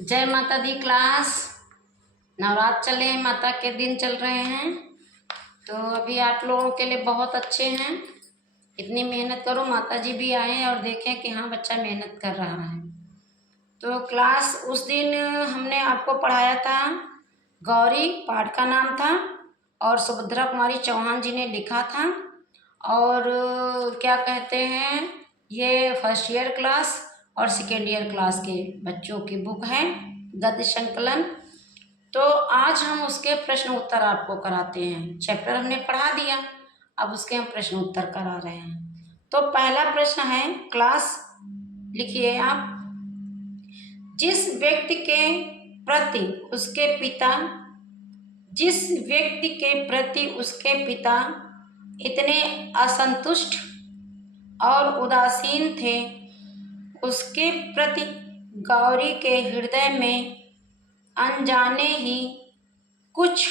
जय माता दी क्लास। नवरात्र चले हैं, माता के दिन चल रहे हैं, तो अभी आप लोगों के लिए बहुत अच्छे हैं। इतनी मेहनत करो, माता जी भी आए और देखें कि हाँ बच्चा मेहनत कर रहा है। तो क्लास उस दिन हमने आपको पढ़ाया था, गौरी पाठ का नाम था और सुभद्रा कुमारी चौहान जी ने लिखा था। और क्या कहते हैं, ये फर्स्ट ईयर क्लास और सेकेंड ईयर क्लास के बच्चों की बुक है गद्य संकलन। तो आज हम उसके प्रश्न उत्तर आपको कराते हैं। चैप्टर हमने पढ़ा दिया, अब उसके हम प्रश्न उत्तर करा रहे हैं। तो पहला प्रश्न है, क्लास लिखिए आप। जिस व्यक्ति के प्रति उसके पिता इतने असंतुष्ट और उदासीन थे, उसके प्रति गौरी के हृदय में अनजाने ही कुछ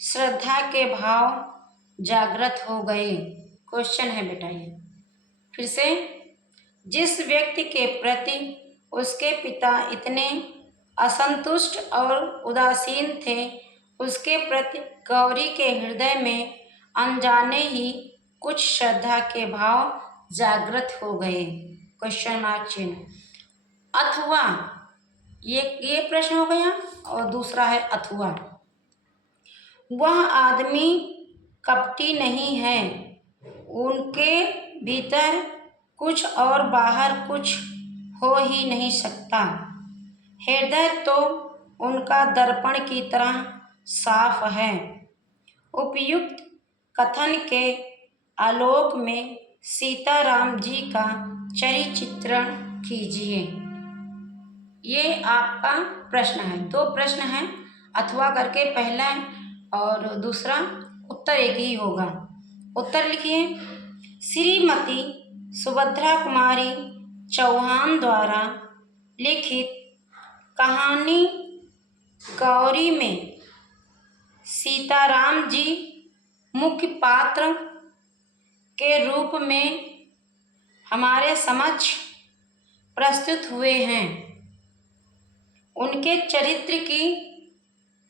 श्रद्धा के भाव जागृत हो गए। क्वेश्चन है बेटा ये, फिर से। जिस व्यक्ति के प्रति उसके पिता इतने असंतुष्ट और उदासीन थे, उसके प्रति गौरी के हृदय में अनजाने ही कुछ श्रद्धा के भाव जागृत हो गए। क्वेश्चन मार्क चिन्ह। अथवा ये प्रश्न हो गया, और दूसरा है अथवा। वह आदमी कपटी नहीं है, उनके भीतर कुछ और बाहर कुछ हो ही नहीं सकता। हृदय तो उनका दर्पण की तरह साफ है। उपयुक्त कथन के आलोक में सीताराम जी का चरिचित्रण कीजिए। ये आपका प्रश्न है। दो प्रश्न हैं, अथवा करके पहला और दूसरा उत्तर एक ही होगा। उत्तर लिखिए। श्रीमती सुभद्रा कुमारी चौहान द्वारा लिखित कहानी गौरी में सीताराम जी मुख्य पात्र के रूप में हमारे समक्ष प्रस्तुत हुए हैं। उनके चरित्र की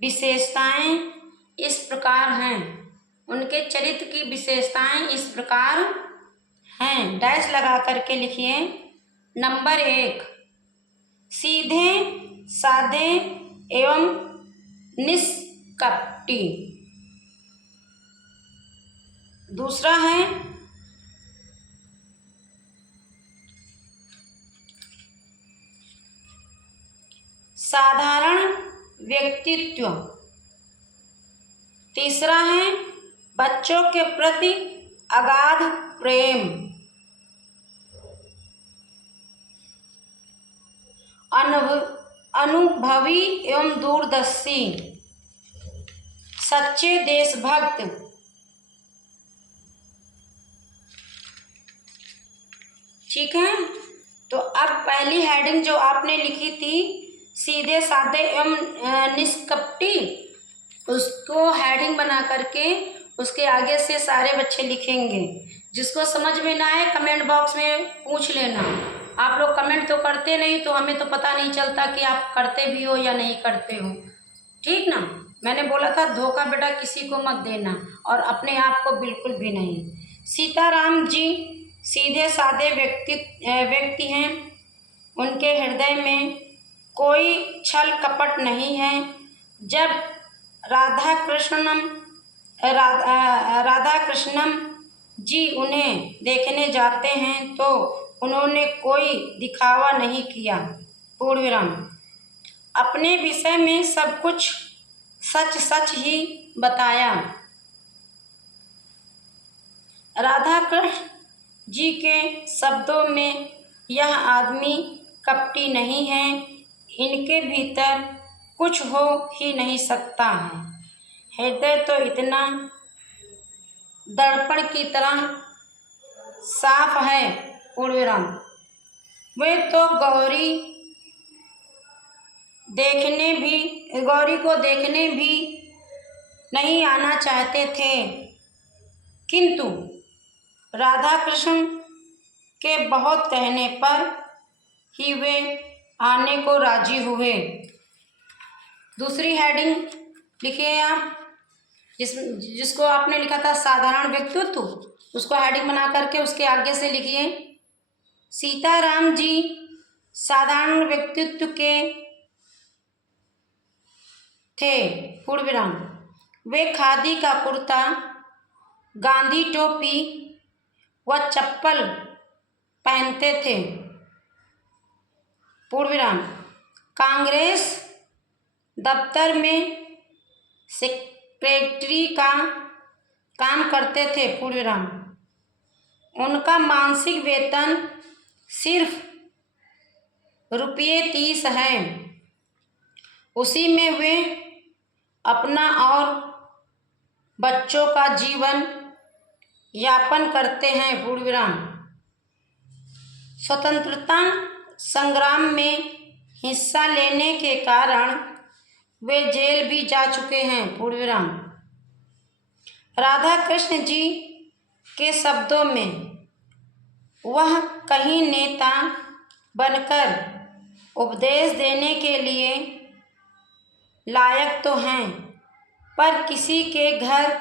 विशेषताएं इस प्रकार हैं। उनके चरित्र की विशेषताएं इस प्रकार हैं, डैश लगा करके लिखिए। नंबर 1, सीधे साधे एवं निष्कपटी। दूसरा है साधारण व्यक्तित्व। तीसरा है बच्चों के प्रति अगाध प्रेम। अनुभवी एवं दूरदर्शी, सच्चे देशभक्त। ठीक है, तो अब पहली हेडिंग जो आपने लिखी थी, सीधे साधे एवं निष्कपटी, उसको हेडिंग बना करके उसके आगे से सारे बच्चे लिखेंगे। जिसको समझ में ना आए कमेंट बॉक्स में पूछ लेना। आप लोग कमेंट तो करते नहीं, तो हमें तो पता नहीं चलता कि आप करते भी हो या नहीं करते हो। ठीक ना, मैंने बोला था धोखा बेटा किसी को मत देना, और अपने आप को बिल्कुल भी नहीं। सीताराम जी सीधे साधे व्यक्ति हैं। उनके हृदय में कोई छल कपट नहीं है। जब राधा कृष्णम जी उन्हें देखने जाते हैं तो उन्होंने कोई दिखावा नहीं किया। पूर्णविराम। अपने विषय में सब कुछ सच सच ही बताया। राधा कृष्ण जी के शब्दों में, यह आदमी कपटी नहीं है, इनके भीतर कुछ हो ही नहीं सकता है। हृदय तो इतना दर्पण की तरह साफ है। पूर्णविराम। वे तो गौरी को देखने भी नहीं आना चाहते थे, किंतु राधा कृष्ण के बहुत कहने पर ही वे आने को राजी हुए। दूसरी हेडिंग लिखिए आप, जिसको आपने लिखा था साधारण व्यक्तित्व, उसको हेडिंग बना करके उसके आगे से लिखिए सीताराम जी साधारण व्यक्तित्व के थे, पूर्ण विराम। वे खादी का कुर्ता, गांधी टोपी व चप्पल पहनते थे, पूर्ण विराम। कांग्रेस दफ्तर में सेक्रेटरी का काम करते थे, पूर्ण विराम। उनका मासिक वेतन सिर्फ ₹30 है, उसी में वे अपना और बच्चों का जीवन यापन करते हैं, पूर्ण विराम। स्वतंत्रता संग्राम में हिस्सा लेने के कारण वे जेल भी जा चुके हैं, पूर्ण विराम। राधा कृष्ण जी के शब्दों में, वह कहीं नेता बनकर उपदेश देने के लिए लायक तो हैं, पर किसी के घर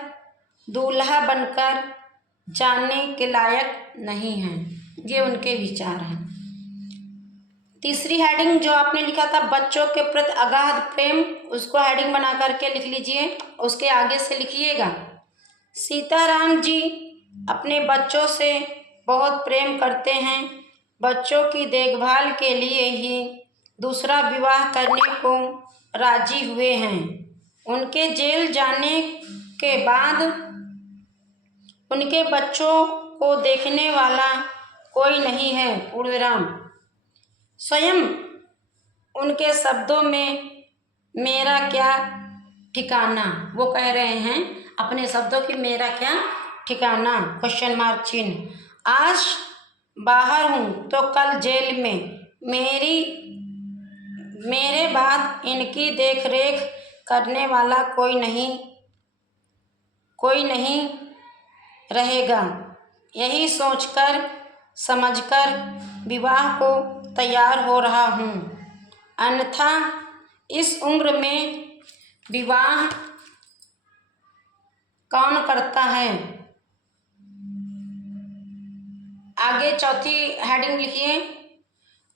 दूल्हा बनकर जाने के लायक नहीं हैं। ये उनके विचार हैं। तीसरी हेडिंग जो आपने लिखा था बच्चों के प्रति अगाध प्रेम, उसको हेडिंग बना करके लिख लीजिए। उसके आगे से लिखिएगा सीताराम जी अपने बच्चों से बहुत प्रेम करते हैं, बच्चों की देखभाल के लिए ही दूसरा विवाह करने को राजी हुए हैं। उनके जेल जाने के बाद उनके बच्चों को देखने वाला कोई नहीं है, पूर्ण विराम। स्वयं उनके शब्दों में मेरा क्या ठिकाना, वो कह रहे हैं अपने शब्दों की मेरा क्या ठिकाना, क्वेश्चन मार्क चिन्ह। आज बाहर हूँ तो कल जेल में, मेरे बाद इनकी देखरेख करने वाला कोई नहीं रहेगा। यही सोचकर समझकर विवाह को तैयार हो रहा हूँ, अन्यथा इस उम्र में विवाह कौन करता है। आगे चौथी हेडिंग लिखिए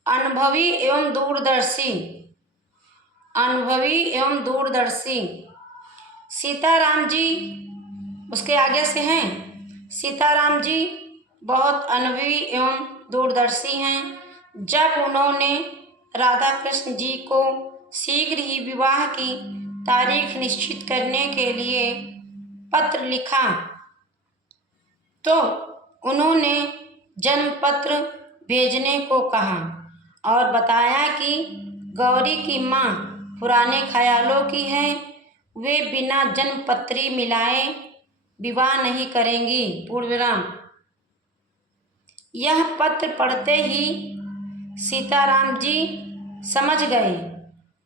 अनुभवी एवं दूरदर्शी। अनुभवी एवं दूरदर्शी सीताराम जी, उसके आगे से हैं सीताराम जी बहुत अनुभवी एवं दूरदर्शी हैं। जब उन्होंने राधा कृष्ण जी को शीघ्र ही विवाह की तारीख निश्चित करने के लिए पत्र लिखा तो उन्होंने जन्मपत्र भेजने को कहा और बताया कि गौरी की माँ पुराने ख्यालों की है, वे बिना जन्मपत्री मिलाए विवाह नहीं करेंगी, पूर्ण विराम। यह पत्र पढ़ते ही सीताराम जी समझ गए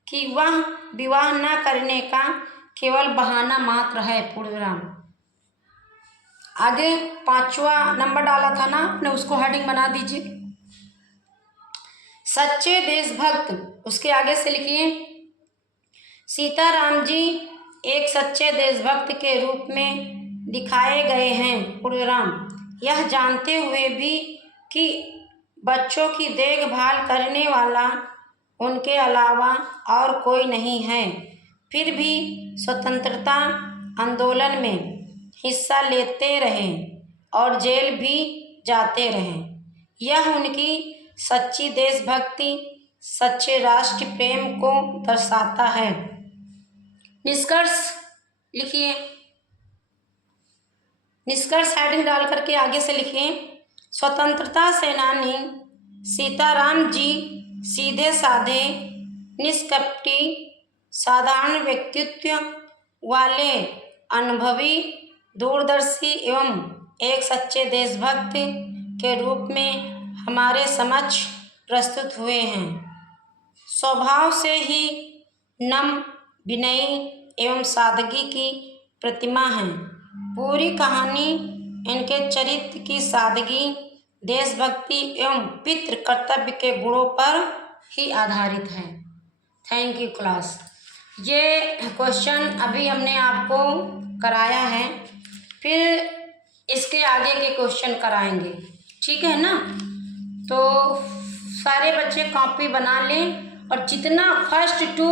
कि वह विवाह न करने का केवल बहाना मात्र है, पूर्ण विराम। आगे 5वां नंबर डाला था ना आपने, उसको हेडिंग बना दीजिए सच्चे देशभक्त। उसके आगे से लिखिए सीताराम जी एक सच्चे देशभक्त के रूप में दिखाए गए हैं, पूर्ण विराम। यह जानते हुए भी कि बच्चों की देखभाल करने वाला उनके अलावा और कोई नहीं है, फिर भी स्वतंत्रता आंदोलन में हिस्सा लेते रहे और जेल भी जाते रहे। यह उनकी सच्ची देशभक्ति, सच्चे राष्ट्र प्रेम को दर्शाता है। निष्कर्ष लिखिए, निष्कर्ष हेडिंग डाल करके आगे से लिखिए स्वतंत्रता सेनानी सीताराम जी सीधे साधे, निष्कपटी, साधारण व्यक्तित्व वाले, अनुभवी, दूरदर्शी एवं एक सच्चे देशभक्त के रूप में हमारे समक्ष प्रस्तुत हुए हैं। स्वभाव से ही नम्र, विनयी एवं सादगी की प्रतिमा हैं। पूरी कहानी इनके चरित्र की सादगी, देशभक्ति एवं पितृ कर्तव्य के गुणों पर ही आधारित है। Thank you class. ये क्वेश्चन अभी हमने आपको कराया है, फिर इसके आगे के क्वेश्चन कराएंगे, ठीक है ना। तो सारे बच्चे कॉपी बना लें और जितना फर्स्ट टू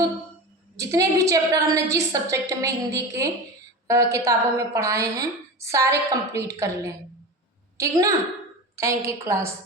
जितने भी चैप्टर हमने जिस सब्जेक्ट में हिंदी के किताबों में पढ़ाए हैं सारे कंप्लीट कर लें, ठीक ना। Thank you class.